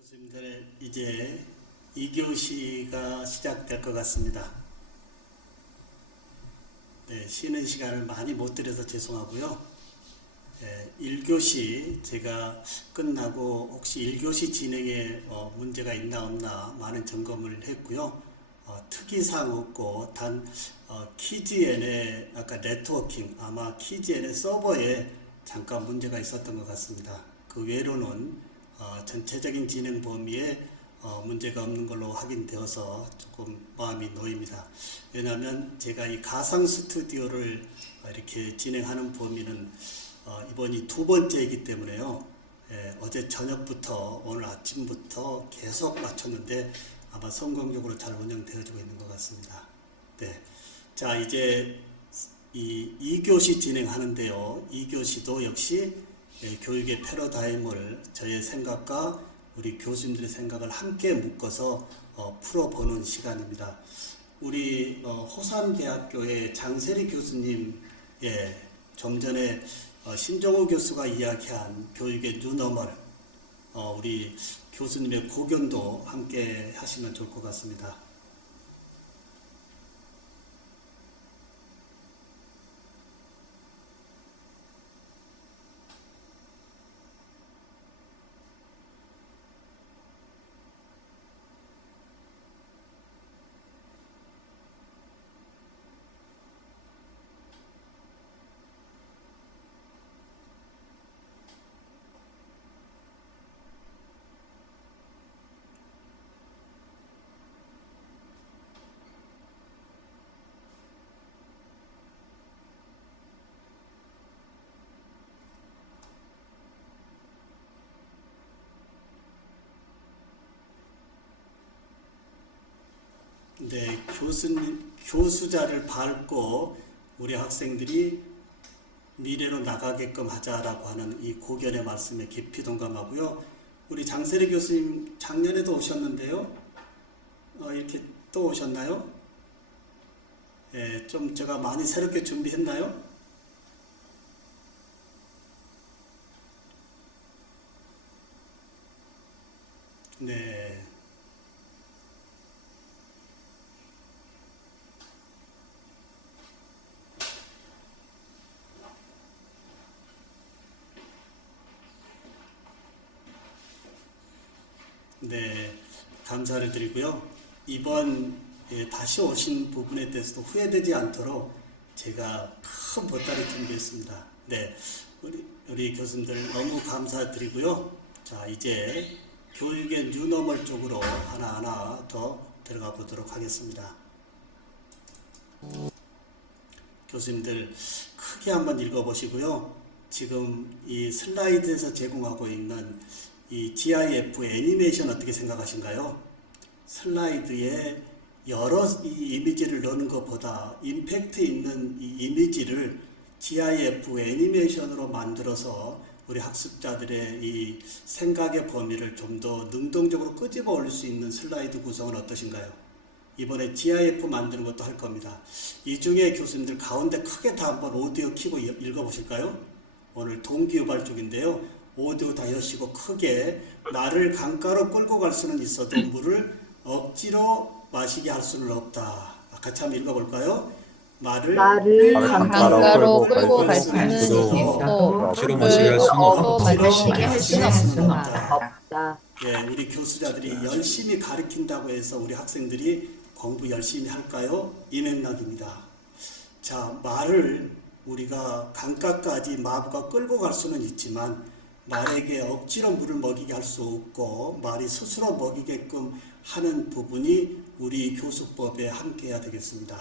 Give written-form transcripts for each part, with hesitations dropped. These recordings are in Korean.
교수님들 이제 2교시가 시작될 것 같습니다. 네, 쉬는 시간을 많이 못 드려서 죄송하고요. 1교시 제가 끝나고 혹시 1교시 진행에 문제가 있나 없나 많은 점검을 했고요. 특이사항 없고 단 키즈N의 아까 네트워킹 아마 키즈N의 서버에 잠깐 문제가 있었던 것 같습니다. 그 외로는 전체적인 진행 범위에 문제가 없는 걸로 확인되어서 조금 마음이 놓입니다. 왜냐하면 제가 이 가상 스튜디오를 이렇게 진행하는 범위는 이번이 두 번째이기 때문에요. 어제 저녁부터 오늘 아침부터 계속 맞췄는데 아마 성공적으로 잘 운영되어지고 있는 것 같습니다. 네. 자, 이제 이 2교시 진행하는데요. 2교시도 역시 교육의 패러다임을 저의 생각과 우리 교수님들의 생각을 함께 묶어서 풀어보는 시간입니다. 우리 호산대학교의 장세리 교수님, 좀 전에 신정호 교수가 이야기한 교육의 뉴노멀, 우리 교수님의 고견도 함께 하시면 좋을 것 같습니다. 네, 교수자를 밟고 우리 학생들이 미래로 나가게끔 하자라고 하는 이 고견의 말씀에 깊이 동감하고요. 우리 장세리 교수님 작년에도 오셨는데요. 이렇게 또 오셨나요? 좀 제가 많이 새롭게 준비했나요? 네. 네, 감사를 드리고요. 이번 다시 오신 부분에 대해서도 후회되지 않도록 제가 큰 보따리 준비했습니다. 네, 우리 교수님들 너무 감사드리고요. 자, 이제 교육의 뉴노멀 쪽으로 하나하나 더 들어가 보도록 하겠습니다. 교수님들 크게 한번 읽어보시고요. 지금 이 슬라이드에서 제공하고 있는 이 GIF 애니메이션 어떻게 생각하신가요? 슬라이드에 여러 이미지를 넣는 것보다 임팩트 있는 이 이미지를 GIF 애니메이션으로 만들어서 우리 학습자들의 이 생각의 범위를 좀 더 능동적으로 끄집어 올릴 수 있는 슬라이드 구성은 어떠신가요? 이번에 GIF 만드는 것도 할 겁니다. 이 중에 교수님들 가운데 크게 다 한번 오디오 켜고 읽어보실까요? 오늘 동기유발 쪽인데요. 오디오 다 여시고 크게 나를 강가로 끌고 갈 수는 있어도 물을 억지로 마시게 할 수는 없다. 같이 한번 읽어볼까요? 말을 강가로 끌고 갈 수는 있어도 억지로 마시게 할 수는 없다. 예, 우리 교수자들이 열심히 가르친다고 해서 우리 학생들이 공부 열심히 할까요? 이 맥락입니다. 자, 말을 우리가 강가까지 마부가 끌고 갈 수는 있지만 말에게 억지로 물을 먹이게 할 수 없고 말이 스스로 먹이게끔 하는 부분이 우리 교수법에 함께 해야 되겠습니다.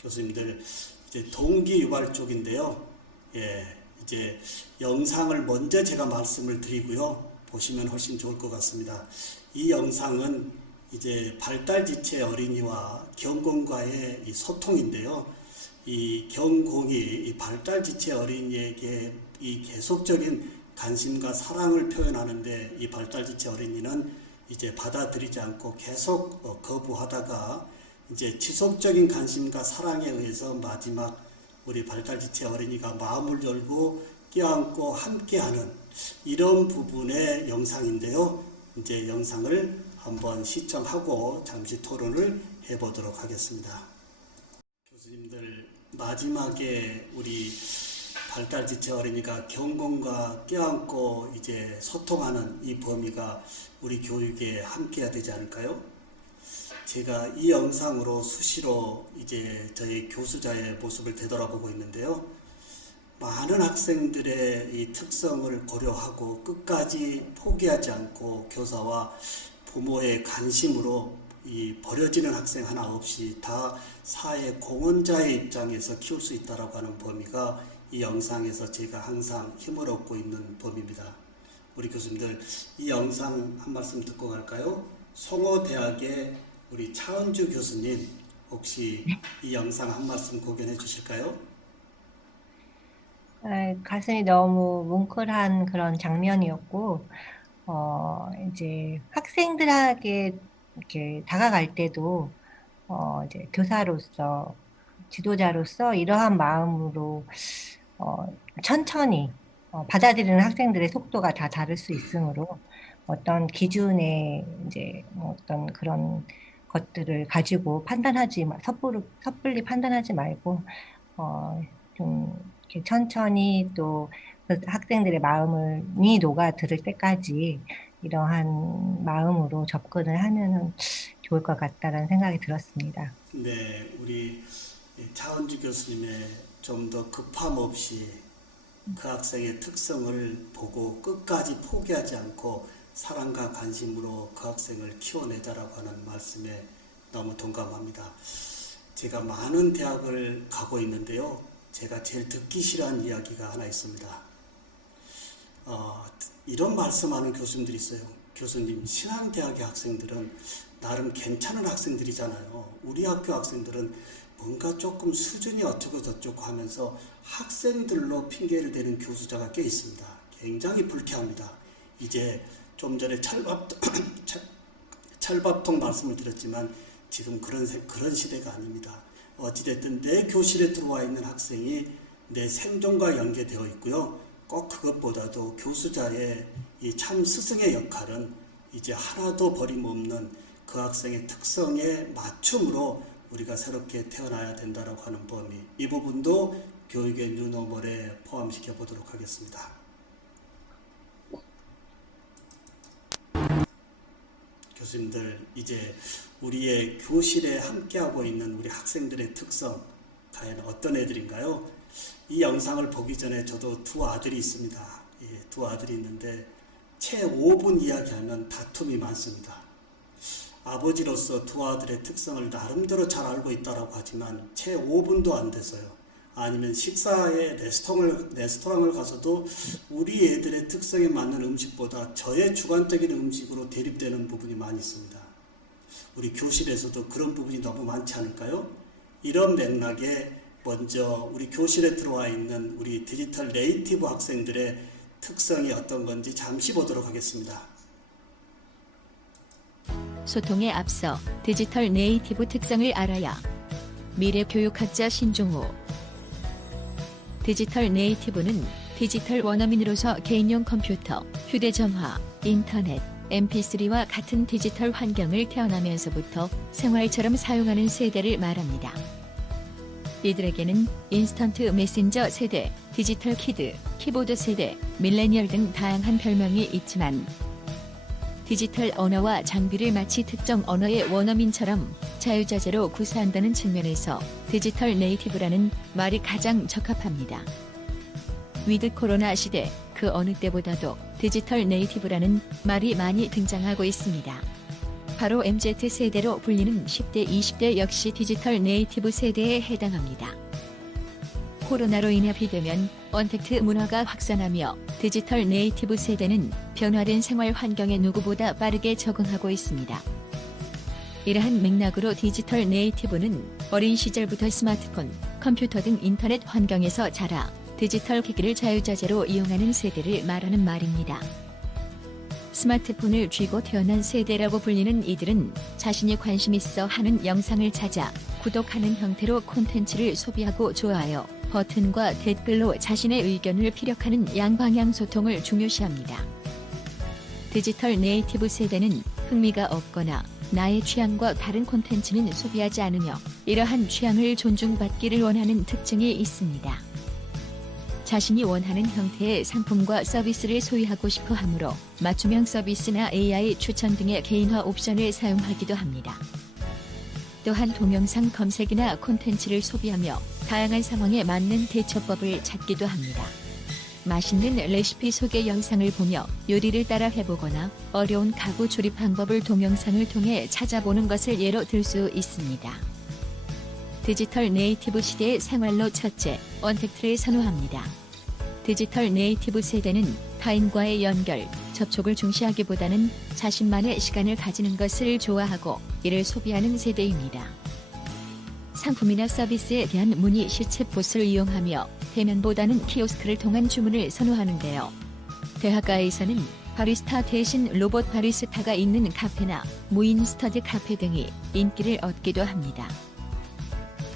교수님들 이제 동기유발 쪽인데요. 이제 영상을 먼저 제가 말씀을 드리고요. 보시면 훨씬 좋을 것 같습니다. 이 영상은 이제 발달지체 어린이와 경공과의 이 소통인데요. 이 경공이 이 발달지체 어린이에게 이 계속적인 관심과 사랑을 표현하는데 이 발달지체 어린이는 이제 받아들이지 않고 계속 거부하다가 이제 지속적인 관심과 사랑에 의해서 마지막 우리 발달지체 어린이가 마음을 열고 껴안고 함께하는 이런 부분의 영상인데요. 이제 영상을 한번 시청하고 잠시 토론을 해보도록 하겠습니다. 교수님들, 마지막에 우리 발달지체 어린이가 경공과 껴안고 이제 소통하는 이 범위가 우리 교육에 함께해야 되지 않을까요? 제가 이 영상으로 수시로 이제 저희 교수자의 모습을 되돌아보고 있는데요. 많은 학생들의 이 특성을 고려하고 끝까지 포기하지 않고 교사와 부모의 관심으로 이 버려지는 학생 하나 없이 다 사회 공헌자의 입장에서 키울 수 있다라고 하는 범위가 이 영상에서 제가 항상 힘을 얻고 있는 범위입니다. 우리 교수님들, 이 영상 한 말씀 듣고 갈까요? 송호대학의 우리 차은주 교수님, 혹시 이 영상 한 말씀 고견해 주실까요? 가슴이 너무 뭉클한 그런 장면이었고, 이제 학생들에게 이렇게 다가갈 때도, 이제 교사로서, 지도자로서 이러한 마음으로, 천천히, 받아들이는 학생들의 속도가 다 다를 수 있으므로, 어떤 기준에 이제 어떤 그런 것들을 가지고 섣불리 판단하지 말고, 좀 이렇게 천천히 또 그 학생들의 마음이 녹아들을 때까지 이러한 마음으로 접근을 하면은 좋을 것 같다라는 생각이 들었습니다. 네, 우리 차은주 교수님의 좀 더 급함 없이 그 학생의 특성을 보고 끝까지 포기하지 않고 사랑과 관심으로 그 학생을 키워내자라고 하는 말씀에 너무 동감합니다. 제가 많은 대학을 가고 있는데요. 제가 제일 듣기 싫어하는 이야기가 하나 있습니다. 이런 말씀하는 교수님들이 있어요. 교수님, 신한대학의 학생들은 나름 괜찮은 학생들이잖아요. 우리 학교 학생들은 뭔가 조금 수준이 어쩌고 저쩌고 하면서 학생들로 핑계를 대는 교수자가 꽤 있습니다. 굉장히 불쾌합니다. 이제 좀 전에 철밥통 말씀을 드렸지만 지금 그런 시대가 아닙니다. 어찌됐든 내 교실에 들어와 있는 학생이 내 생존과 연계되어 있고요. 꼭 그것보다도 교수자의 이 참 스승의 역할은 이제 하나도 버림없는 그 학생의 특성에 맞춤으로 우리가 새롭게 태어나야 된다고 하는 범위, 이 부분도 교육의 뉴노멀에 포함시켜 보도록 하겠습니다. 교수님들, 이제 우리의 교실에 함께하고 있는 우리 학생들의 특성, 과연 어떤 애들인가요? 이 영상을 보기 전에 저도 두 아들이 있습니다. 두 아들이 있는데 채 5분 이야기하면 다툼이 많습니다. 아버지로서 두 아들의 특성을 나름대로 잘 알고 있다고 하지만 채 5분도 안 돼서요. 아니면 식사에 레스토랑을 가서도 우리 애들의 특성에 맞는 음식보다 저의 주관적인 음식으로 대립되는 부분이 많이 있습니다. 우리 교실에서도 그런 부분이 너무 많지 않을까요? 이런 맥락에 먼저 우리 교실에 들어와 있는 우리 디지털 네이티브 학생들의 특성이 어떤 건지 잠시 보도록 하겠습니다. 소통에 앞서 디지털 네이티브 특성을 알아야. 미래교육학자 신종호. 디지털 네이티브는 디지털 원어민으로서 개인용 컴퓨터, 휴대전화, 인터넷, mp3와 같은 디지털 환경을 태어나면서부터 생활처럼 사용하는 세대를 말합니다. 이들에게는 인스턴트 메신저 세대, 디지털 키드, 키보드 세대, 밀레니얼 등 다양한 별명이 있지만 디지털 언어와 장비를 마치 특정 언어의 원어민처럼 자유자재로 구사한다는 측면에서 디지털 네이티브라는 말이 가장 적합합니다. 위드 코로나 시대 그 어느 때보다도 디지털 네이티브라는 말이 많이 등장하고 있습니다. 바로 MZ세대로 불리는 10대, 20대 역시 디지털 네이티브 세대에 해당합니다. 코로나로 인해 비대면, 언택트 문화가 확산하며 디지털 네이티브 세대는 변화된 생활 환경에 누구보다 빠르게 적응하고 있습니다. 이러한 맥락으로 디지털 네이티브는 어린 시절부터 스마트폰, 컴퓨터 등 인터넷 환경에서 자라 디지털 기기를 자유자재로 이용하는 세대를 말하는 말입니다. 스마트폰을 쥐고 태어난 세대라고 불리는 이들은 자신이 관심 있어 하는 영상을 찾아 구독하는 형태로 콘텐츠를 소비하고 좋아요, 버튼과 댓글로 자신의 의견을 피력하는 양방향 소통을 중요시합니다. 디지털 네이티브 세대는 흥미가 없거나 나의 취향과 다른 콘텐츠는 소비하지 않으며 이러한 취향을 존중받기를 원하는 특징이 있습니다. 자신이 원하는 형태의 상품과 서비스를 소유하고 싶어 하므로 맞춤형 서비스나 AI 추천 등의 개인화 옵션을 사용하기도 합니다. 또한 동영상 검색이나 콘텐츠를 소비하며 다양한 상황에 맞는 대처법을 찾기도 합니다. 맛있는 레시피 소개 영상을 보며 요리를 따라 해보거나 어려운 가구 조립 방법을 동영상을 통해 찾아보는 것을 예로 들 수 있습니다. 디지털 네이티브 시대의 생활로 첫째, 언택트를 선호합니다. 디지털 네이티브 세대는 타인과의 연결, 접촉을 중시하기보다는 자신만의 시간을 가지는 것을 좋아하고 이를 소비하는 세대입니다. 상품이나 서비스에 대한 문의 시챗봇을 이용하며 대면보다는 키오스크를 통한 주문을 선호하는데요. 대학가에서는 바리스타 대신 로봇 바리스타가 있는 카페나 무인 스터디 카페 등이 인기를 얻기도 합니다.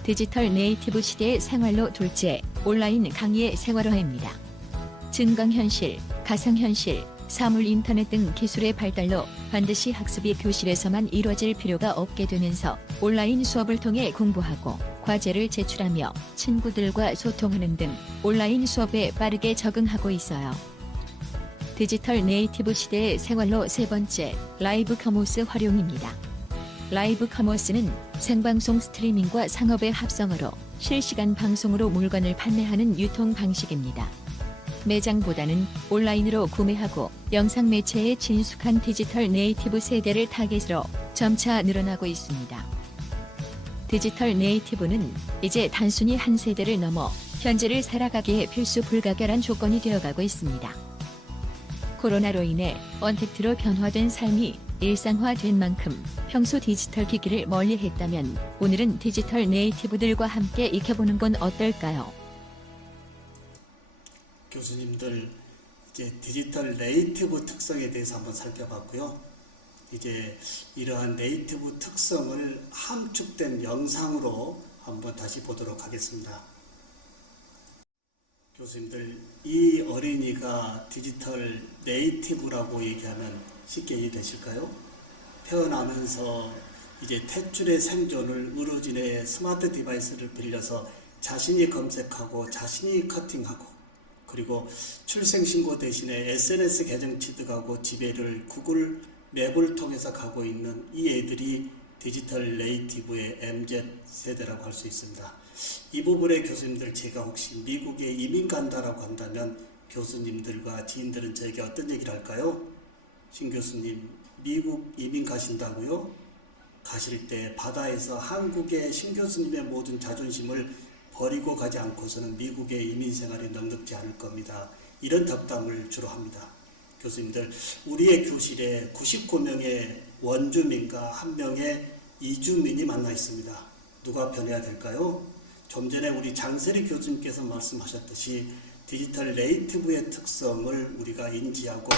디지털 네이티브 시대의 생활로 둘째, 온라인 강의의 생활화입니다. 증강현실, 가상현실, 사물 인터넷 등 기술의 발달로 반드시 학습이 교실에서만 이루어질 필요가 없게 되면서 온라인 수업을 통해 공부하고 과제를 제출하며 친구들과 소통하는 등 온라인 수업에 빠르게 적응하고 있어요. 디지털 네이티브 시대의 생활로 세 번째, 라이브 커머스 활용입니다. 라이브 커머스는 생방송 스트리밍과 상업의 합성어로 실시간 방송으로 물건을 판매하는 유통 방식입니다. 매장보다는 온라인으로 구매하고 영상 매체에 친숙한 디지털 네이티브 세대를 타겟으로 점차 늘어나고 있습니다. 디지털 네이티브는 이제 단순히 한 세대를 넘어 현재를 살아가기에 필수 불가결한 조건이 되어가고 있습니다. 코로나로 인해 언택트로 변화된 삶이 일상화된 만큼 평소 디지털 기기를 멀리했다면 오늘은 디지털 네이티브들과 함께 익혀보는 건 어떨까요? 교수님들 이제 디지털 네이티브 특성에 대해서 한번 살펴봤고요. 이제 이러한 네이티브 특성을 함축된 영상으로 한번 다시 보도록 하겠습니다. 교수님들, 이 어린이가 디지털 네이티브라고 얘기하면 쉽게 이해되실까요? 태어나면서 이제 탯줄의 생존을 의료진의 스마트 디바이스를 빌려서 자신이 검색하고 자신이 커팅하고 그리고 출생신고 대신에 SNS 계정 취득하고 지배를 구글 맵을 통해서 가고 있는 이 애들이 디지털 네이티브의 MZ 세대라고 할 수 있습니다. 이 부분에 교수님들, 제가 혹시 미국에 이민 간다라고 한다면 교수님들과 지인들은 저에게 어떤 얘기를 할까요? 신 교수님, 미국 이민 가신다고요? 가실 때 바다에서 한국의 신 교수님의 모든 자존심을 버리고 가지 않고서는 미국의 이민 생활이 넉넉지 않을 겁니다. 이런 덕담을 주로 합니다. 교수님들, 우리의 교실에 99명의 원주민과 1명의 이주민이 만나 있습니다. 누가 변해야 될까요? 좀 전에 우리 장세리 교수님께서 말씀하셨듯이 디지털 네이티브의 특성을 우리가 인지하고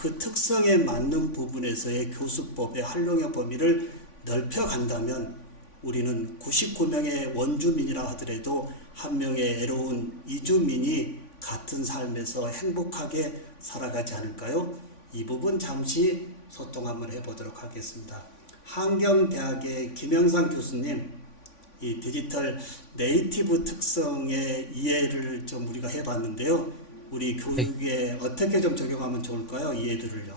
그 특성에 맞는 부분에서의 교수법의 활용의 범위를 넓혀간다면 우리는 99명의 원주민이라 하더라도 1명의 애로운 이주민이 같은 삶에서 행복하게 살아가지 않을까요? 이 부분 잠시 소통 한번 해보도록 하겠습니다. 한경대학의 김영상 교수님, 이 디지털 네이티브 특성의 이해를 좀 우리가 해봤는데요. 우리 교육에 어떻게 좀 적용하면 좋을까요? 이해들을요.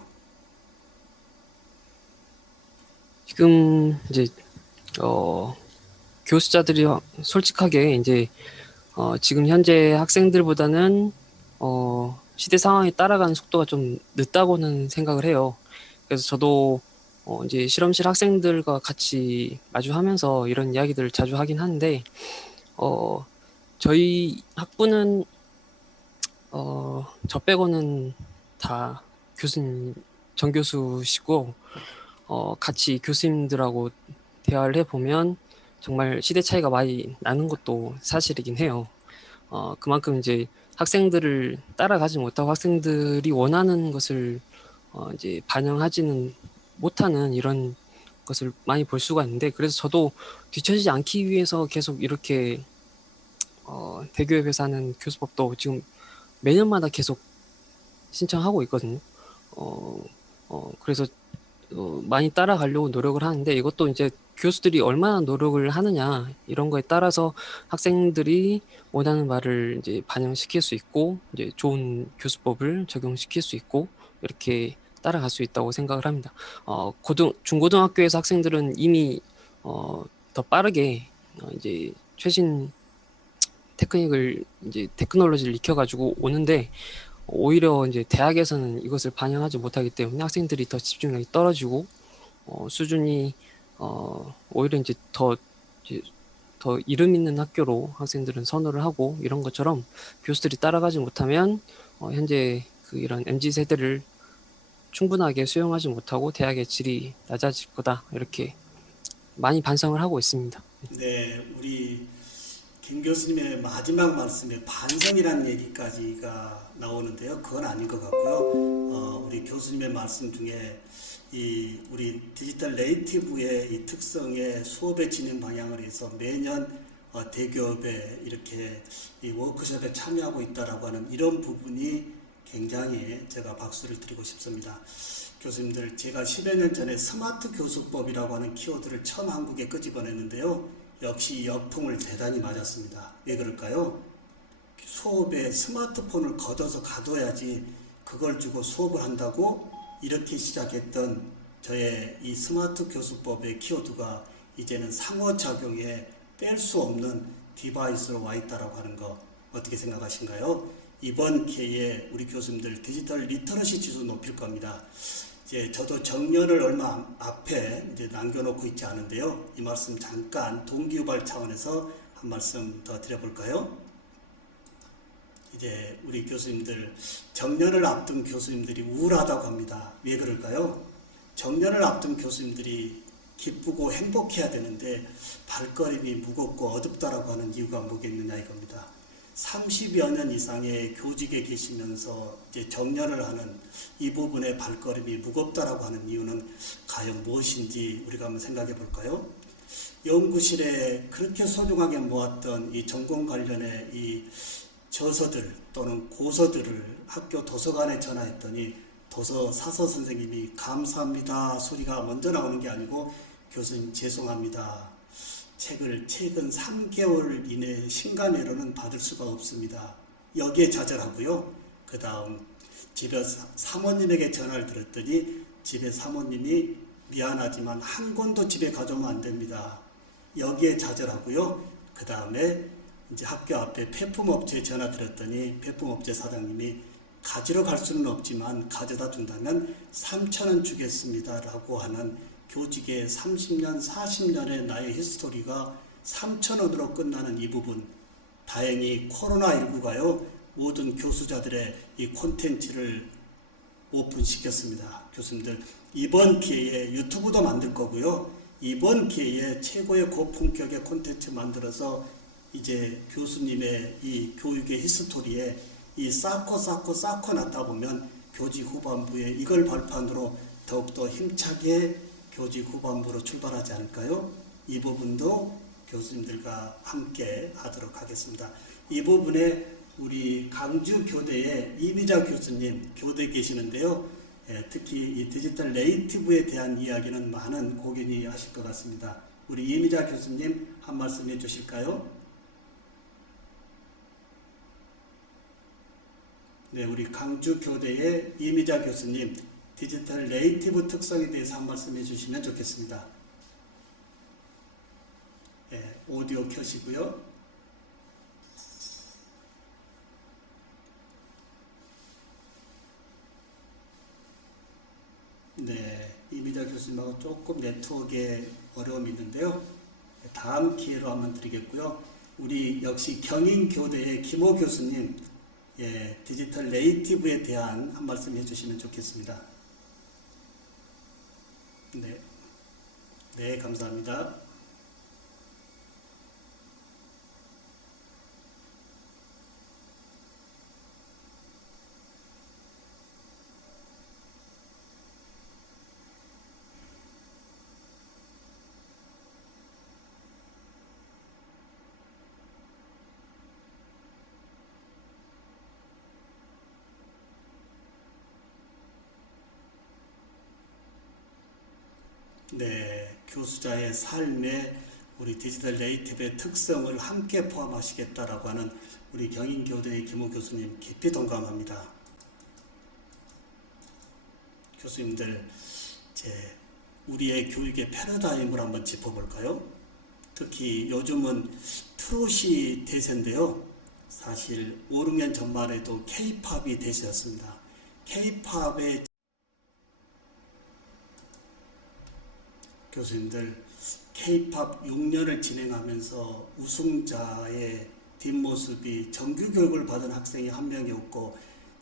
지금 이제 교수자들이 솔직하게 이제 지금 현재 학생들보다는 시대 상황에 따라가는 속도가 좀 늦다고는 생각을 해요. 그래서 저도 이제 실험실 학생들과 같이 마주하면서 이런 이야기들을 자주 하긴 하는데 저희 학부는 저 빼고는 다 교수님, 정 교수시고 같이 교수님들하고 대화를 해보면 정말 시대 차이가 많이 나는 것도 사실이긴 해요. 그만큼 이제 학생들을 따라가지 못하고 학생들이 원하는 것을 이제 반영하지는 못하는 이런 것을 많이 볼 수가 있는데, 그래서 저도 뒤처지지 않기 위해서 계속 이렇게 대교협에서 하는 교수법도 지금 매년마다 계속 신청하고 있거든요. 그래서 많이 따라가려고 노력을 하는데 이것도 이제 교수들이 얼마나 노력을 하느냐 이런 거에 따라서 학생들이 원하는 바를 이제 반영시킬 수 있고 이제 좋은 교수법을 적용시킬 수 있고 이렇게 따라갈 수 있다고 생각을 합니다. 중고등학교에서 학생들은 이미 더 빠르게 이제 최신 테크놀로지를 익혀가지고 오는데 오히려 이제 대학에서는 이것을 반영하지 못하기 때문에 학생들이 더 집중력이 떨어지고 수준이 오히려 이제 더 이름 있는 학교로 학생들은 선호를 하고 이런 것처럼 교수들이 따라가지 못하면 현재 이런 MZ 세대를 충분하게 수용하지 못하고 대학의 질이 낮아질 거다 이렇게 많이 반성을 하고 있습니다. 네, 우리 김 교수님의 마지막 말씀에 반성이라는 얘기까지가 나오는데요. 그건 아닌 것 같고요. 우리 교수님의 말씀 중에 우리 디지털 네이티브의 이 특성의 수업의 진행 방향을 해서 매년 대기업에 이렇게 이 워크숍에 참여하고 있다라고 하는 이런 부분이 굉장히 제가 박수를 드리고 싶습니다. 교수님들, 제가 10여 년 전에 스마트 교수법이라고 하는 키워드를 처음 한국에 끄집어냈는데요. 역시 역풍을 대단히 맞았습니다. 왜 그럴까요? 수업에 스마트폰을 걷어서 가둬야지 그걸 주고 수업을 한다고 이렇게 시작했던 저의 이 스마트 교수법의 키워드가 이제는 상호작용에 뺄 수 없는 디바이스로 와 있다라고 하는 거 어떻게 생각하신가요? 이번 기회에 우리 교수님들 디지털 리터러시 지수 높일 겁니다. 이제 저도 정년을 얼마 앞에 이제 남겨놓고 있지 않은데요. 이 말씀 잠깐 동기유발 차원에서 한 말씀 더 드려볼까요? 이제 우리 교수님들 정년을 앞둔 교수님들이 우울하다고 합니다. 왜 그럴까요? 정년을 앞둔 교수님들이 기쁘고 행복해야 되는데 발걸음이 무겁고 어둡다라고 하는 이유가 뭐겠느냐 이겁니다. 30여 년 이상의 교직에 계시면서 이제 정년을 하는 이 부분의 발걸음이 무겁다라고 하는 이유는 과연 무엇인지 우리가 한번 생각해 볼까요? 연구실에 그렇게 소중하게 모았던 이 전공 관련의 이 저서들 또는 고서들을 학교 도서관에 전화했더니 도서 사서 선생님이 감사합니다 소리가 먼저 나오는 게 아니고 교수님 죄송합니다. 책을 최근 3개월 이내 신간회로는 받을 수가 없습니다. 여기에 좌절하고요. 그 다음 집에 사모님에게 전화를 드렸더니 집에 사모님이 미안하지만 한 권도 집에 가져오면 안 됩니다. 여기에 좌절하고요. 그 다음에 이제 학교 앞에 폐품업체에 전화 드렸더니 폐품업체 사장님이 가지러 갈 수는 없지만 가져다 준다면 3,000원 주겠습니다 라고 하는 교직의 30년, 40년의 나의 히스토리가 3,000원으로 끝나는 이 부분, 다행히 코로나19가요 모든 교수자들의 이 콘텐츠를 오픈시켰습니다. 교수님들 이번 기회에 유튜브도 만들 거고요. 이번 기회에 최고의 고품격의 콘텐츠 만들어서 이제 교수님의 이 교육의 히스토리에 이 쌓고 났다 보면 교직 후반부에 이걸 발판으로 더욱더 힘차게 교직 후반부로 출발하지 않을까요? 이 부분도 교수님들과 함께 하도록 하겠습니다. 이 부분에 우리 강주교대의 이미자 교수님 교대에 계시는데요. 특히 이 디지털 네이티브에 대한 이야기는 많은 고견이 하실 것 같습니다. 우리 이미자 교수님 한 말씀 해주실까요? 네, 우리 강주교대의 이미자 교수님 디지털 네이티브 특성에 대해서 한 말씀 해주시면 좋겠습니다. 네, 오디오 켜시고요. 네, 이미자 교수님하고 조금 네트워크에 어려움이 있는데요. 다음 기회로 한번 드리겠고요. 우리 역시 경인교대의 김호 교수님, 디지털 네이티브에 대한 한 말씀 해주시면 좋겠습니다. 네, 감사합니다. 네, 교수자의 삶에 우리 디지털 네이티브의 특성을 함께 포함하시겠다라고 하는 우리 경인교대의 김호 교수님 깊이 동감합니다. 교수님들, 우리의 교육의 패러다임을 한번 짚어볼까요? 특히 요즘은 트롯이 대세인데요. 사실 5, 6년 전만 해도 K-팝이 대세였습니다. K-팝의 교수님들, K-팝 6년을 진행하면서 우승자의 뒷모습이 정규 교육을 받은 학생이 한 명이 없고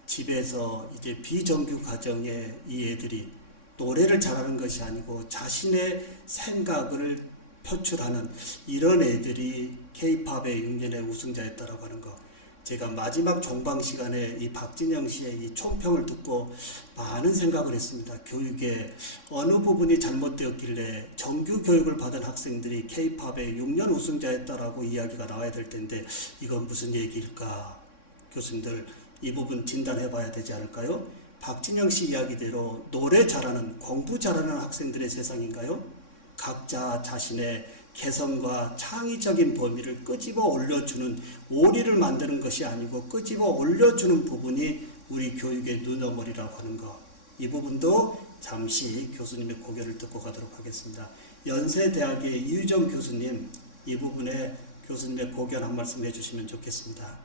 집에서 이제 비정규 가정에 이 애들이 노래를 잘하는 것이 아니고 자신의 생각을 표출하는 이런 애들이 K-팝의 6년의 우승자였다라고 하는 거. 제가 마지막 종방 시간에 이 박진영 씨의 이 총평을 듣고 많은 생각을 했습니다. 교육의 어느 부분이 잘못되었길래 정규 교육을 받은 학생들이 K-팝의 6년 우승자였다라고 이야기가 나와야 될 텐데 이건 무슨 얘기일까? 교수님들 이 부분 진단해 봐야 되지 않을까요? 박진영 씨 이야기대로 노래 잘하는, 공부 잘하는 학생들의 세상인가요? 각자 자신의 개성과 창의적인 범위를 끄집어 올려주는, 오리를 만드는 것이 아니고 끄집어 올려주는 부분이 우리 교육의 눈어머리라고 하는 것. 이 부분도 잠시 교수님의 고견을 듣고 가도록 하겠습니다. 연세대학의 이유정 교수님, 이 부분에 교수님의 고견 한 말씀 해주시면 좋겠습니다.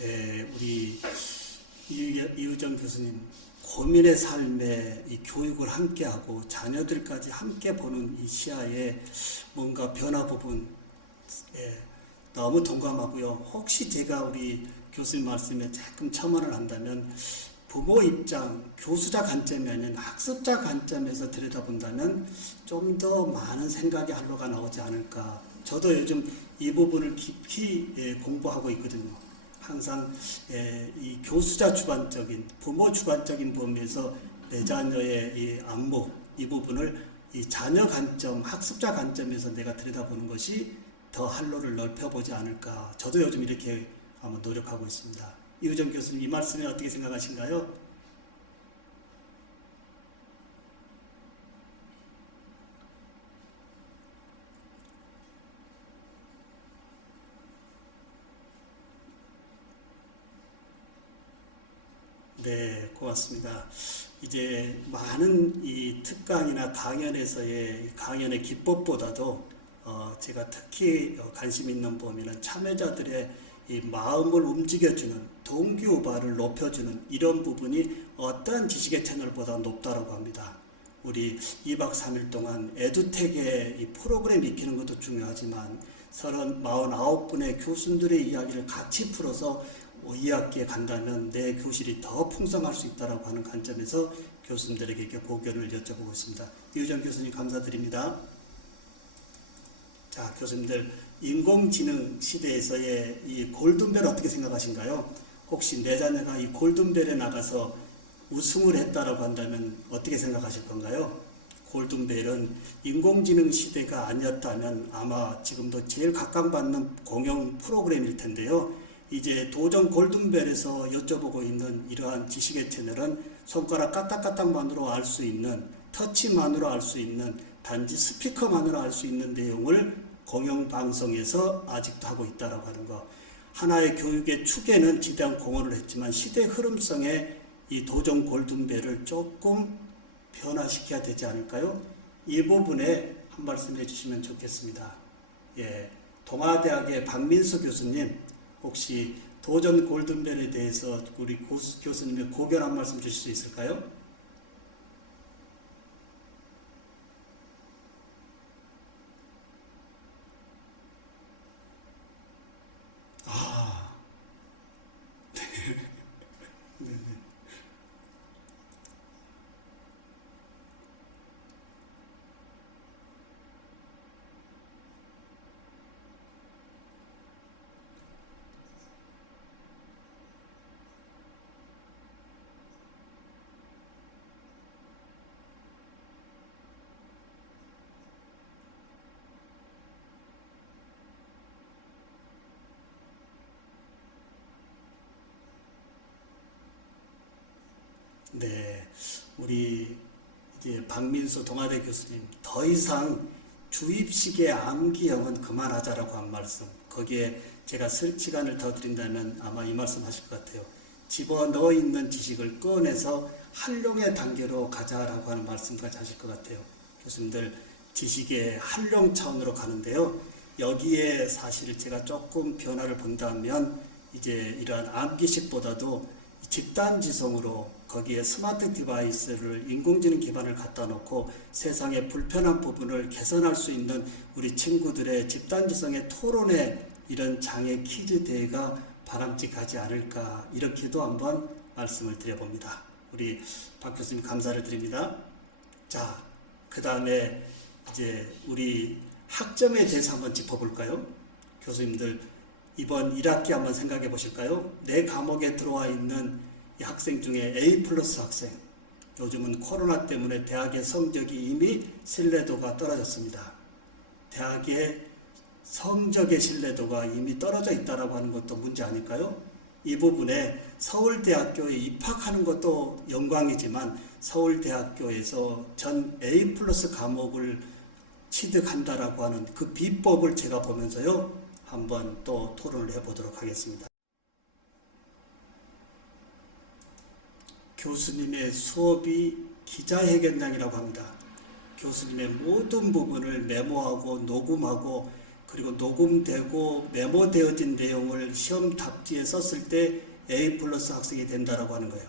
네, 우리 이유정 교수님, 고민의 삶에 이 교육을 함께하고 자녀들까지 함께 보는 이 시야에 뭔가 변화 부분 너무 동감하고요. 혹시 제가 우리 교수님 말씀에 조금 첨언을 한다면 부모 입장, 교수자 관점이 아닌 학습자 관점에서 들여다본다면 좀 더 많은 생각의 한로가 나오지 않을까. 저도 요즘 이 부분을 깊이 공부하고 있거든요. 항상 이 교수자 주관적인, 부모 주관적인 범위에서 내 자녀의 이 안목, 이 부분을 이 자녀 관점, 학습자 관점에서 내가 들여다보는 것이 더 한로를 넓혀보지 않을까. 저도 요즘 이렇게 한번 노력하고 있습니다. 이우정 교수님, 이 말씀에 어떻게 생각하신가요? 네, 고맙습니다. 이제 많은 이 특강이나 강연에서의 강연의 기법보다도 제가 특히 관심 있는 범위는 참여자들의 이 마음을 움직여주는, 동기유발을 높여주는 이런 부분이 어떠한 지식의 채널보다 높다고 합니다. 우리 2박 3일 동안 에듀텍의 이 프로그램 익히는 것도 중요하지만 49분의 교수들의 이야기를 같이 풀어서 2학기에 간다면 내 교실이 더 풍성할 수 있다고 하는 관점에서 교수님들에게 이렇게 고견을 여쭤보고 있습니다. 이우정 교수님 감사드립니다. 자, 교수님들, 인공지능 시대에서의 이 골든벨 어떻게 생각하신가요? 혹시 내 자녀가 이 골든벨에 나가서 우승을 했다라고 한다면 어떻게 생각하실 건가요? 골든벨은 인공지능 시대가 아니었다면 아마 지금도 제일 각광받는 공영 프로그램일 텐데요. 이제 도전 골든벨에서 여쭤보고 있는 이러한 지식의 채널은 손가락 까딱까딱만으로 알 수 있는, 터치만으로 알 수 있는, 단지 스피커만으로 알 수 있는 내용을 공영방송에서 아직도 하고 있다고 하는 거. 하나의 교육의 축에는 지대한 공헌을 했지만 시대 흐름성에 이 도전 골든벨을 조금 변화시켜야 되지 않을까요? 이 부분에 한 말씀 해주시면 좋겠습니다. 예, 동아대학의 박민수 교수님, 혹시 도전 골든벨에 대해서 우리 교수님의 고견 한 말씀 주실 수 있을까요? 아, 네. 네, 네. 네, 우리 이제 박민수 동아대 교수님, 더 이상 주입식의 암기형은 그만하자라고 한 말씀. 거기에 제가 쓸 시간을 더 드린다면 아마 이 말씀 하실 것 같아요. 집어넣어 있는 지식을 꺼내서 활용의 단계로 가자라고 하는 말씀까지 하실 것 같아요. 교수님들 지식의 활용 차원으로 가는데요. 여기에 사실 제가 조금 변화를 본다면 이제 이러한 암기식보다도 집단지성으로 거기에 스마트 디바이스를 인공지능 기반을 갖다 놓고 세상의 불편한 부분을 개선할 수 있는 우리 친구들의 집단지성의 토론에 이런 장애 퀴즈 대회가 바람직하지 않을까, 이렇게도 한번 말씀을 드려봅니다. 우리 박 교수님 감사를 드립니다. 자, 그 다음에 이제 우리 학점에 대해서 한번 짚어볼까요? 교수님들 이번 1학기 한번 생각해 보실까요? 내 과목에 들어와 있는 이 학생 중에 A+ 학생, 요즘은 코로나 때문에 대학의 성적이 이미 신뢰도가 떨어졌습니다. 대학의 성적의 신뢰도가 이미 떨어져 있다라고 하는 것도 문제 아닐까요? 이 부분에 서울대학교에 입학하는 것도 영광이지만 서울대학교에서 전 A+ 과목을 취득한다라고 하는 그 비법을 제가 보면서요, 한번 또 토론을 해보도록 하겠습니다. 교수님의 수업이 기자회견장이라고 합니다. 교수님의 모든 부분을 메모하고 녹음하고, 그리고 녹음되고 메모되어진 내용을 시험 답지에 썼을 때 A+ 학생이 된다라고 하는 거예요.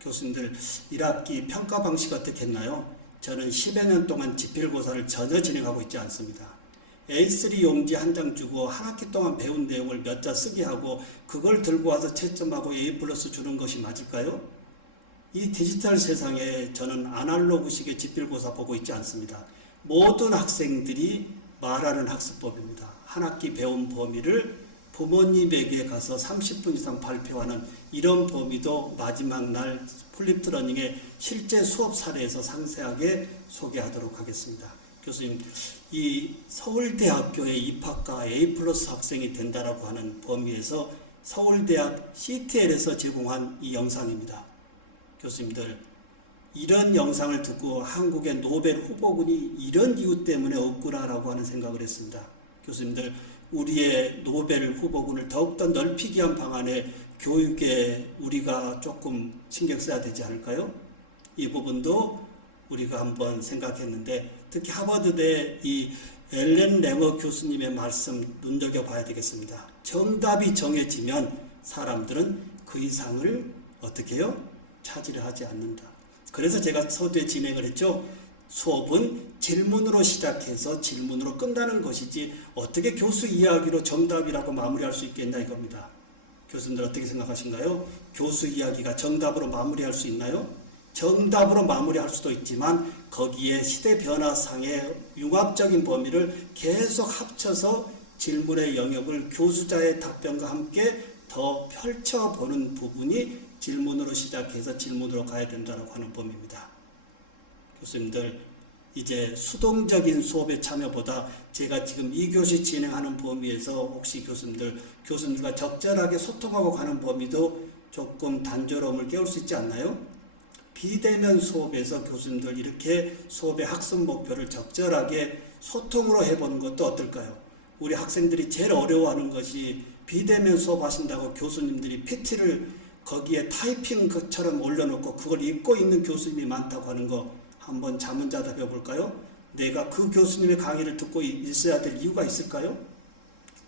교수님들 1학기 평가 방식 어떻게 했나요? 저는 10여 년 동안 지필고사를 전혀 진행하고 있지 않습니다. A3 용지 한 장 주고 한 학기 동안 배운 내용을 몇 자 쓰게 하고 그걸 들고 와서 채점하고 A+ 주는 것이 맞을까요? 이 디지털 세상에 저는 아날로그식의 지필고사 보고 있지 않습니다. 모든 학생들이 말하는 학습법입니다. 한 학기 배운 범위를 부모님에게 가서 30분 이상 발표하는 이런 범위도 마지막 날 플립트러닝의 실제 수업 사례에서 상세하게 소개하도록 하겠습니다. 교수님, 이 서울대학교의 입학과 A+ 학생이 된다라고 하는 범위에서 서울대학 CTL에서 제공한 이 영상입니다. 교수님들, 이런 영상을 듣고 한국의 노벨 후보군이 이런 이유 때문에 없구나라고 하는 생각을 했습니다. 교수님들, 우리의 노벨 후보군을 더욱더 넓히기 위한 방안에 교육에 우리가 조금 신경 써야 되지 않을까요? 이 부분도 우리가 한번 생각했는데, 특히 하버드대 이 엘렌 레머 교수님의 말씀 눈여겨봐야 되겠습니다. 정답이 정해지면 사람들은 그 이상을 어떻게 해요? 차지를 하지 않는다. 그래서 제가 서두에 진행을 했죠. 수업은 질문으로 시작해서 질문으로 끝나는 것이지 어떻게 교수 이야기로 정답이라고 마무리할 수 있겠냐 이겁니다. 교수님들 어떻게 생각하신가요? 교수 이야기가 정답으로 마무리할 수 있나요? 정답으로 마무리할 수도 있지만 거기에 시대 변화상의 융합적인 범위를 계속 합쳐서 질문의 영역을 교수자의 답변과 함께 더 펼쳐보는 부분이 질문으로 시작해서 질문으로 가야 된다고 하는 범위입니다. 교수님들, 이제 수동적인 수업에 참여보다 제가 지금 2교시 진행하는 범위에서 혹시 교수님들과 적절하게 소통하고 가는 범위도 조금 단조로움을 깨울 수 있지 않나요? 비대면 수업에서 교수님들 이렇게 수업의 학습 목표를 적절하게 소통으로 해보는 것도 어떨까요? 우리 학생들이 제일 어려워하는 것이 비대면 수업하신다고 교수님들이 PT를 거기에 타이핑 것처럼 올려놓고 그걸 읽고 있는 교수님이 많다고 하는 거 한번 자문자답해 볼까요? 내가 그 교수님의 강의를 듣고 있어야 될 이유가 있을까요?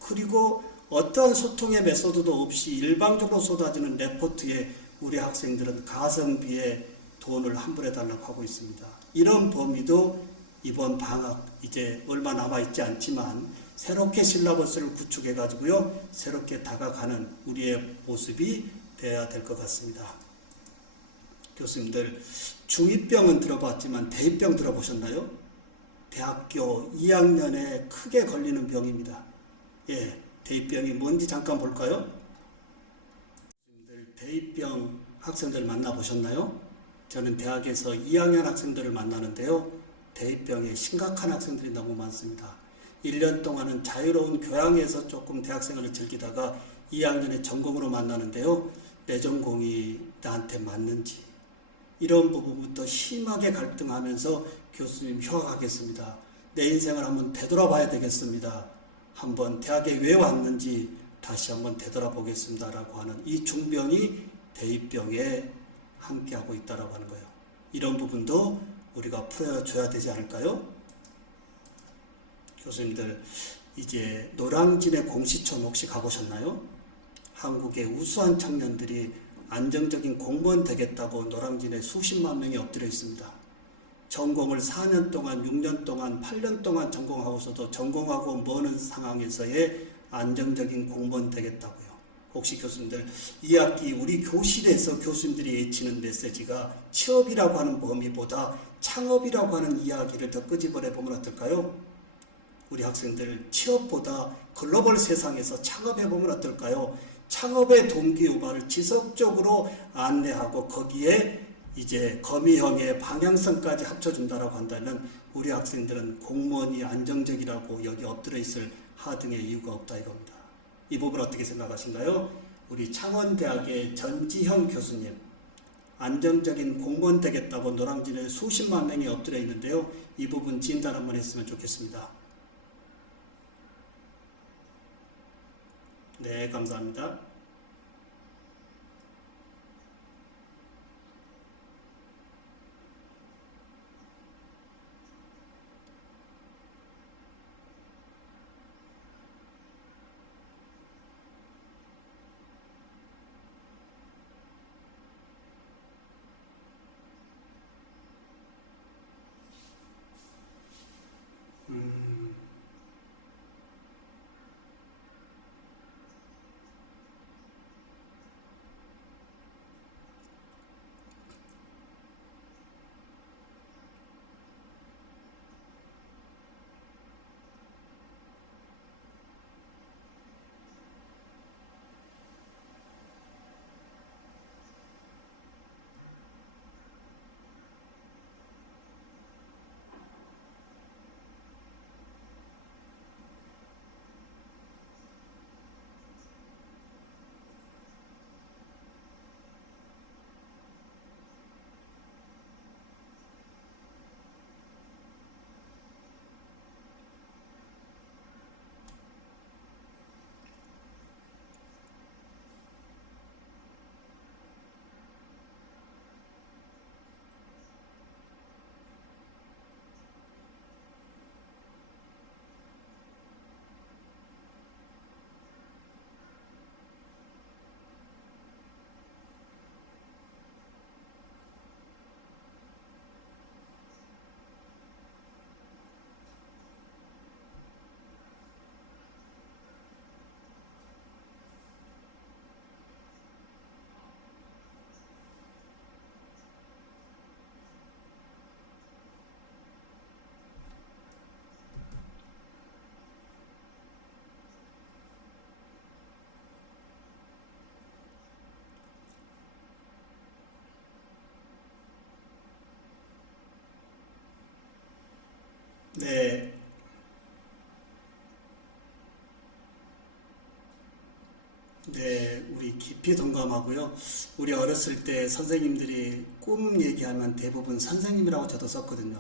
그리고 어떠한 소통의 메소드도 없이 일방적으로 쏟아지는 레포트에 우리 학생들은 가성비에 돈을 환불해 달라고 하고 있습니다. 이런 범위도 이번 방학 이제 얼마 남아있지 않지만 새롭게 실라버스를 구축해 가지고요 새롭게 다가가는 우리의 모습이 되어야 될 것 같습니다. 교수님들 중2병은 들어봤지만 대입병 들어보셨나요? 대학교 2학년에 크게 걸리는 병입니다. 예, 대입병이 뭔지 잠깐 볼까요? 대입병 학생들 만나보셨나요? 저는 대학에서 2학년 학생들을 만나는데요. 대입병에 심각한 학생들이 너무 많습니다. 1년 동안은 자유로운 교양에서 조금 대학생활을 즐기다가 2학년에 전공으로 만나는데요. 내 전공이 나한테 맞는지 이런 부분부터 심하게 갈등하면서 교수님 휴학하겠습니다. 내 인생을 한번 되돌아봐야 되겠습니다. 한번 대학에 왜 왔는지 다시 한번 되돌아보겠습니다. 라고 하는 이 중병이 대입병에 함께하고 있다고 하는 거예요. 이런 부분도 우리가 풀어줘야 되지 않을까요? 교수님들 이제 노량진의 공시촌 혹시 가보셨나요? 한국의 우수한 청년들이 안정적인 공무원 되겠다고 노량진에 수십만 명이 엎드려 있습니다. 전공을 4년 동안, 6년 동안, 8년 동안 전공하고서도 전공하고 머는 상황에서의 안정적인 공무원 되겠다고요. 혹시 교수님들 2학기 우리 교실에서 교수님들이 외치는 메시지가 취업이라고 하는 범위보다 창업이라고 하는 이야기를 더 끄집어내 보면 어떨까요? 우리 학생들 취업보다 글로벌 세상에서 창업해 보면 어떨까요? 창업의 동기유발을 지속적으로 안내하고 거기에 이제 거미형의 방향성까지 합쳐준다라고 한다면 우리 학생들은 공무원이 안정적이라고 여기 엎드려 있을 하등의 이유가 없다 이겁니다. 이 부분 어떻게 생각하신가요? 우리 창원대학의 전지형 교수님 안정적인 공무원 되겠다고 노량진에 수십만 명이 엎드려 있는데요. 이 부분 진단 한번 했으면 좋겠습니다. 네, 감사합니다. 네, 네, 우리 깊이 동감하고요. 우리 어렸을 때 선생님들이 꿈 얘기하면 대부분 선생님이라고 저도 썼거든요.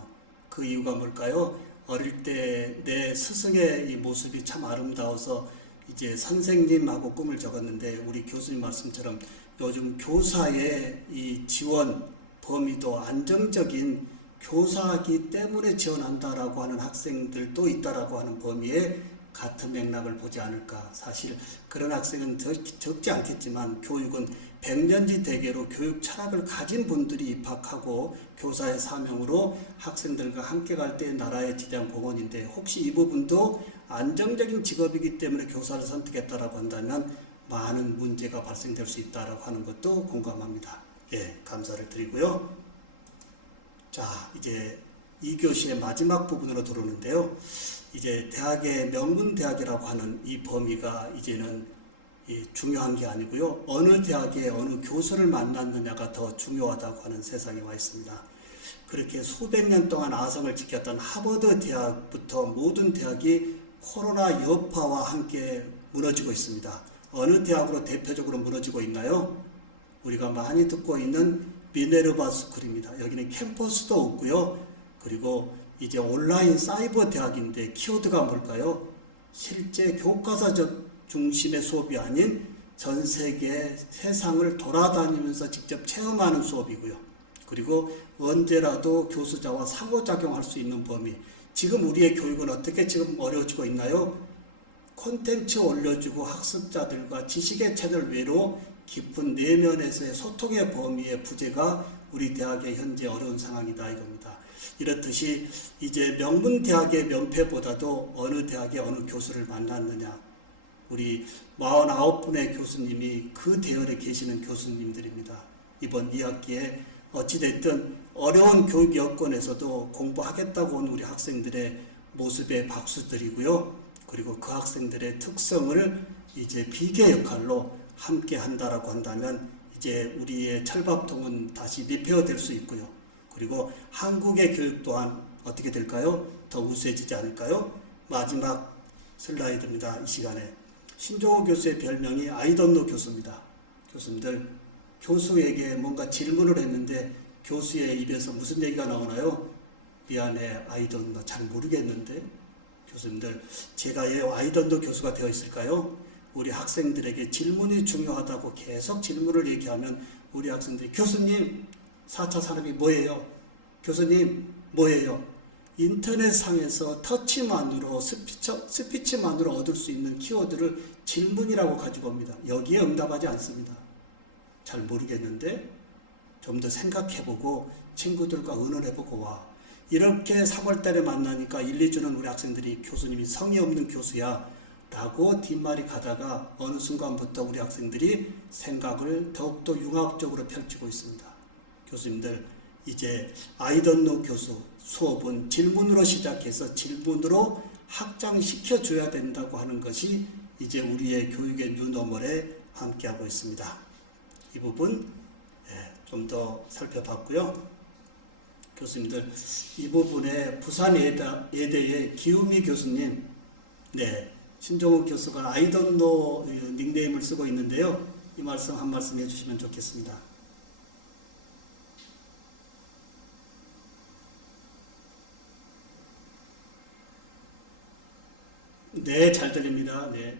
그 이유가 뭘까요? 어릴 때 내 스승의 이 모습이 참 아름다워서 이제 선생님하고 꿈을 적었는데 우리 교수님 말씀처럼 요즘 교사의 이 지원 범위도 안정적인 교사이기 때문에 지원한다라고 하는 학생들도 있다라고 하는 범위에 같은 맥락을 보지 않을까. 사실 그런 학생은 적지 않겠지만 교육은 백년지 대계로 교육 철학을 가진 분들이 입학하고 교사의 사명으로 학생들과 함께 갈 때 나라의 지장 공헌인데 혹시 이 부분도 안정적인 직업이기 때문에 교사를 선택했다라고 한다면 많은 문제가 발생될 수 있다라고 하는 것도 공감합니다. 예, 감사를 드리고요. 자, 이제 2교시의 마지막 부분으로 들어오는데요. 이제 대학의 명문대학이라고 하는 이 범위가 이제는 중요한 게 아니고요. 어느 대학에 어느 교수를 만났느냐가 더 중요하다고 하는 세상에 와 있습니다. 그렇게 수백 년 동안 아성을 지켰던 하버드 대학부터 모든 대학이 코로나 여파와 함께 무너지고 있습니다. 어느 대학으로 대표적으로 무너지고 있나요? 우리가 많이 듣고 있는 미네르바 스쿨입니다. 여기는 캠퍼스도 없고요. 그리고 이제 온라인 사이버 대학인데 키워드가 뭘까요? 실제 교과서적 중심의 수업이 아닌 전 세계 세상을 돌아다니면서 직접 체험하는 수업이고요. 그리고 언제라도 교수자와 상호작용할 수 있는 범위. 지금 우리의 교육은 어떻게 지금 어려워지고 있나요? 콘텐츠 올려주고 학습자들과 지식의 채널 외로 깊은 내면에서의 소통의 범위의 부재가 우리 대학의 현재 어려운 상황이다 이겁니다. 이렇듯이 이제 명문 대학의 명패보다도 어느 대학의 어느 교수를 만났느냐. 우리 49분의 교수님이 그 대열에 계시는 교수님들입니다. 이번 2학기에 어찌됐든 어려운 교육 여건에서도 공부하겠다고 온 우리 학생들의 모습에 박수 드리고요. 그리고 그 학생들의 특성을 이제 비계 역할로 함께 한다라고 한다면 이제 우리의 철밥통은 다시 리페어될 수 있고요. 그리고 한국의 교육 또한 어떻게 될까요? 더 우수해지지 않을까요? 마지막 슬라이드입니다. 이 시간에 신종호 교수의 별명이 아이돈노 교수입니다. 교수님들 교수에게 뭔가 질문을 했는데 교수의 입에서 무슨 얘기가 나오나요? 미안해, 아이돈노 잘 모르겠는데. 교수님들 제가 왜 아이돈노 교수가 되어 있을까요? 우리 학생들에게 질문이 중요하다고 계속 질문을 얘기하면 우리 학생들이 교수님 4차 산업이 뭐예요? 교수님 뭐예요? 인터넷상에서 터치만으로 스피치만으로 얻을 수 있는 키워드를 질문이라고 가지고 옵니다. 여기에 응답하지 않습니다. 잘 모르겠는데 좀 더 생각해보고 친구들과 의논해보고 와. 이렇게 3월달에 만나니까 1, 2주는 우리 학생들이 교수님이 성의 없는 교수야 라고 뒷말이 가다가 어느 순간부터 우리 학생들이 생각을 더욱더 융합적으로 펼치고 있습니다. 교수님들 이제 아이돈노 교수 수업은 질문으로 시작해서 질문으로 확장시켜 줘야 된다고 하는 것이 이제 우리의 교육의 뉴노멀에 함께하고 있습니다. 이 부분 좀 더 살펴봤고요. 교수님들 이 부분에 부산 예대의 기우미 교수님, 신종욱 교수가 아이돈노 닉네임을 쓰고 있는데요. 이 말씀 한 말씀 해주시면 좋겠습니다. 네, 잘 들립니다. 네.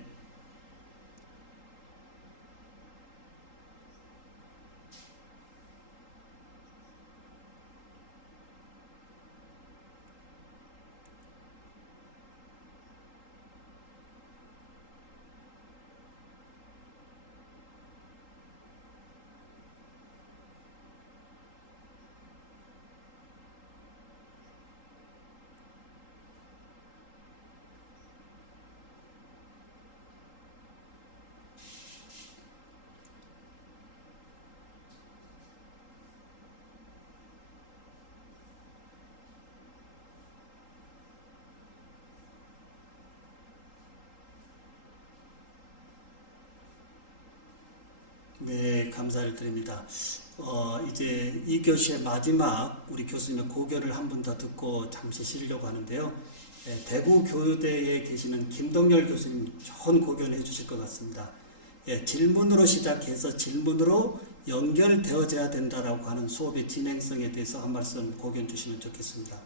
네, 감사를 드립니다. 이제 이 교시의 마지막 우리 교수님의 고견을 한 번 더 듣고 잠시 쉬려고 하는데요. 대구 교대에 계시는 김동열 교수님 좋은 고견을 해주실 것 같습니다. 질문으로 시작해서 질문으로 연결되어져야 된다라고 하는 수업의 진행성에 대해서 한 말씀 고견 주시면 좋겠습니다.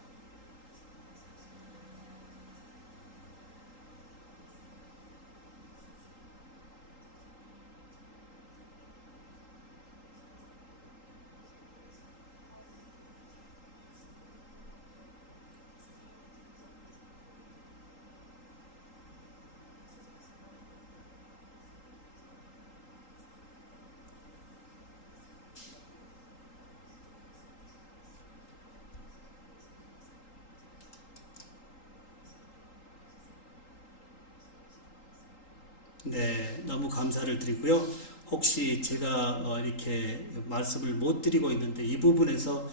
네, 너무 감사를 드리고요. 혹시 제가 이렇게 말씀을 못 드리고 있는데 이 부분에서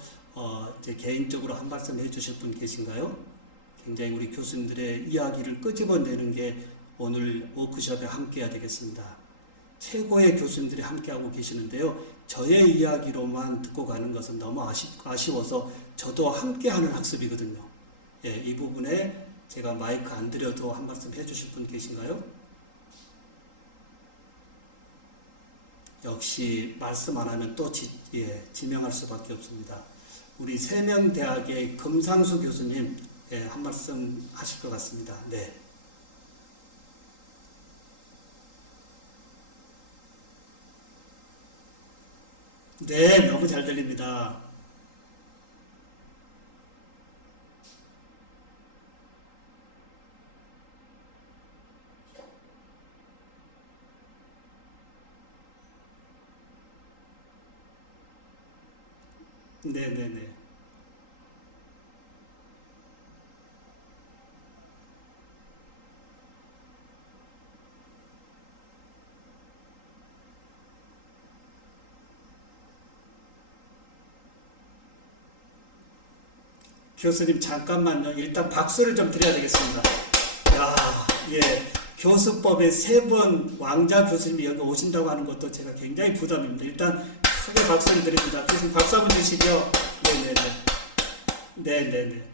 이제 개인적으로 한 말씀 해주실 분 계신가요? 굉장히 우리 교수님들의 이야기를 끄집어내는 게 오늘 워크숍에 함께해야 되겠습니다. 최고의 교수님들이 함께하고 계시는데요. 저의 이야기로만 듣고 가는 것은 너무 아쉬워서 저도 함께하는 학습이거든요. 이 부분에 제가 마이크 안 드려도 한 말씀 해주실 분 계신가요? 역시 말씀 안 하면 또 지명할 수밖에 없습니다. 우리 세명대학의 금상수 교수님 한 말씀 하실 것 같습니다. 네. 네, 너무 잘 들립니다. 네네네. 교수님 잠깐만요. 일단 박수를 좀 드려야 되겠습니다. 야, 교수법의 3번 왕자 교수님이 여기 오신다고 하는 것도 제가 굉장히 부담입니다. 일단 크게 박수를 드립니다. 교수님 박수 한번 주시죠. 네네네. 네네네.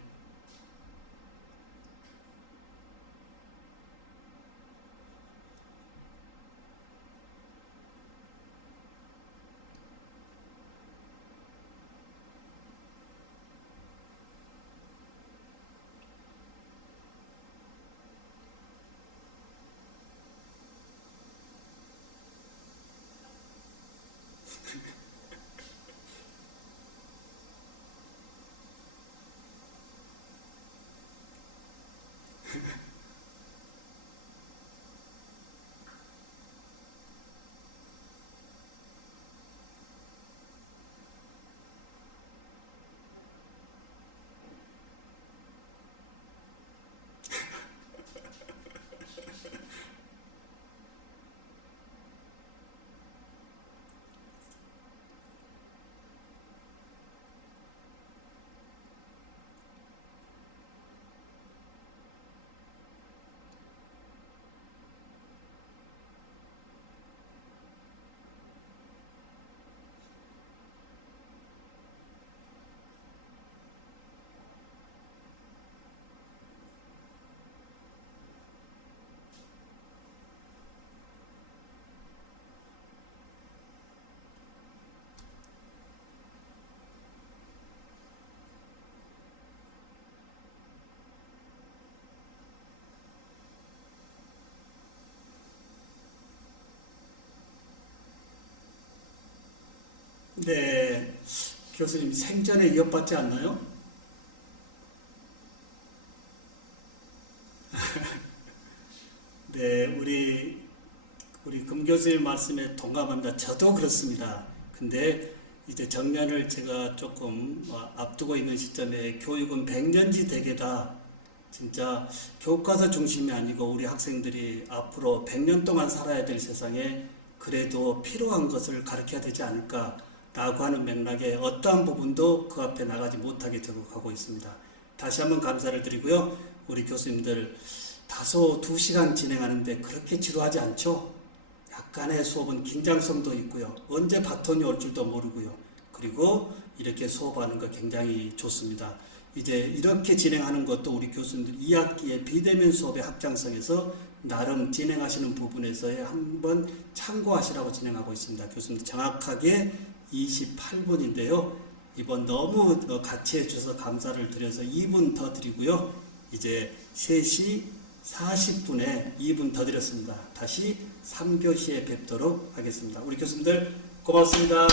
네, 교수님 생전에 이어받지 않나요? 네, 우리 금 교수님 말씀에 동감합니다. 저도 그렇습니다. 근데 이제 정년을 제가 조금 앞두고 있는 시점에 교육은 100년지 대계다. 진짜 교과서 중심이 아니고 우리 학생들이 앞으로 100년 동안 살아야 될 세상에 그래도 필요한 것을 가르쳐야 되지 않을까라고 하는 맥락에 어떠한 부분도 그 앞에 나가지 못하게 적응하고 있습니다. 다시 한번 감사를 드리고요. 우리 교수님들 다소 2시간 진행하는데 그렇게 지루하지 않죠? 약간의 수업은 긴장성도 있고요. 언제 바톤이 올 줄도 모르고요. 그리고 이렇게 수업하는 거 굉장히 좋습니다. 이제 이렇게 진행하는 것도 우리 교수님들 2학기에 비대면 수업의 확장성에서 나름 진행하시는 부분에서 한번 참고하시라고 진행하고 있습니다. 교수님들 정확하게 28분인데요. 이번 너무 같이 해주셔서 감사를 드려서 2분 더 드리고요. 이제 3시 40분에 2분 더 드렸습니다. 다시 3교시에 뵙도록 하겠습니다. 우리 교수님들 고맙습니다.